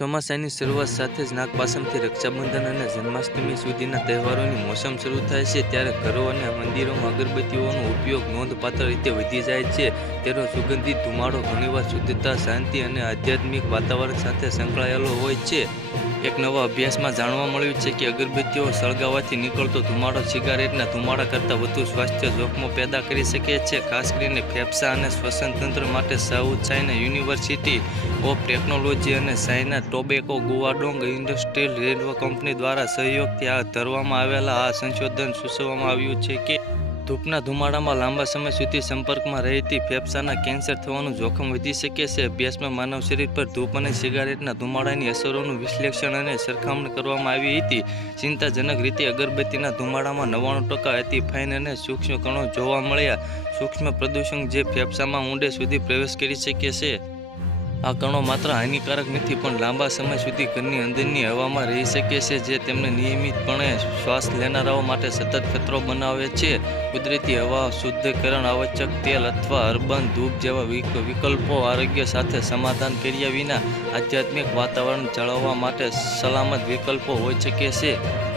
ચોમાસાની શરૂઆત સાથે જ નાગપાસમથી રક્ષાબંધન અને જન્માષ્ટમી સુધીના તહેવારોની મોસમ શરૂ થાય છે, ત્યારે ઘરો અને મંદિરોમાં અગરબત્તીઓનો ઉપયોગ નોંધપાત્ર રીતે વધી જાય છે. તેનો સુગંધિત ધુમાડો ઘણીવાર શુદ્ધતા, શાંતિ અને આધ્યાત્મિક વાતાવરણ સાથે સંકળાયેલો હોય છે. એક નવા અભ્યાસમાં જાણવા મળ્યું છે કે અગરબત્તીઓ સળગાવવાથી નીકળતો ધુમાડો સિગારેટના ધુમાડા કરતાં વધુ સ્વાસ્થ્ય જોખમો પેદા કરી શકે છે. ખાસ કરીને ફેફસા અને શ્વસન તંત્ર માટે South China University of Technology અને China Tobacco Guangdong industrial railway company દ્વારા સહયોગથી હાથ ધરવામાં આવેલા આ સંશોધન સૂચવવામાં આવ્યું છે કે ધૂપના ધુમાડામાં લાંબા સમય સુધી સંપર્કમાં રહેતી ફેફસાના કેન્સર થવાનું જોખમ વધી શકે છે. અભ્યાસમાં માનવ શરીર પર ધૂપ અને સિગારેટના ધુમાડાની અસરોનું વિશ્લેષણ અને સરખામણી કરવામાં આવી હતી. ચિંતાજનક રીતે અગરબત્તીના ધુમાડામાં નવ્વાણું ટકા અતિ ફાઇન અને સૂક્ષ્મ કણો જોવા મળ્યા. સૂક્ષ્મ પ્રદૂષણ જે ફેફસામાં ઊંડે સુધી પ્રવેશ કરી શકે છે. આ કણો માત્ર હાનિકારક નથી, પણ લાંબા સમય સુધી ઘરની અંદરની હવામાં રહી શકે છે, જે તેમને નિયમિતપણે શ્વાસ લેનારાઓ માટે સતત ખતરો બનાવે છે. કુદરતી હવા, શુદ્ધકરણ, આવશ્યક તેલ અથવા અર્બન, ધૂપ જેવા વિકલ્પો આરોગ્ય સાથે સમાધાન કર્યા વિના આધ્યાત્મિક વાતાવરણ જાળવવા માટે સલામત વિકલ્પો હોઈ શકે છે.